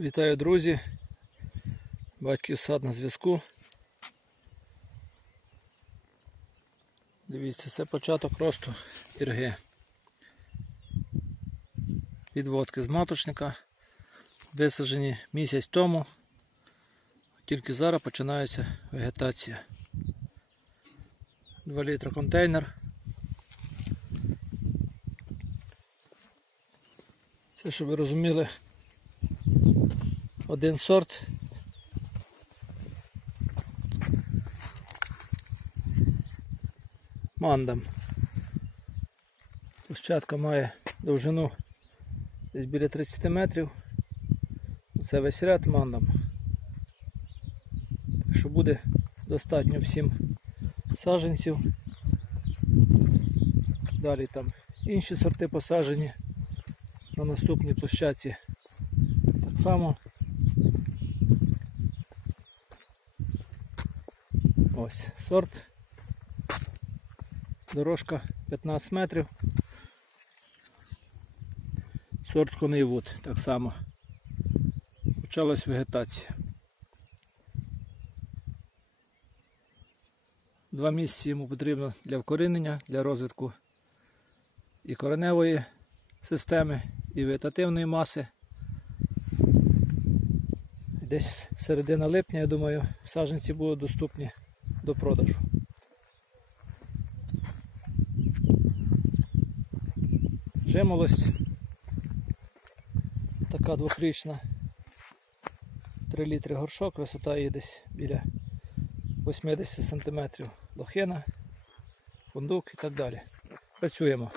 Вітаю, друзі. Батьків сад на зв'язку. Дивіться, це початок росту ірги. Відводки з маточника. Висаджені місяць тому. Тільки зараз починається вегетація. 2 літра контейнер. Це, щоб ви розуміли, один сорт. Мандам. Площадка має довжину десь біля 30 метрів. Це весь ряд мандам. Так що буде достатньо всім саджанців. Далі там інші сорти посаджені на наступній площадці. Так само. Ось сорт. Дорожка 15 метрів. Сорт Конейвуд так само. Почалась вегетація. Два місяці йому потрібно для вкорінення, для розвитку і кореневої системи, і вегетативної маси. Десь середина липня, я думаю, саджанці будуть доступні до продажу. Жимолость така двохрічна. 3 літри горшок, висота її десь біля 80 см. Лохина, фундук і так далі. Працюємо.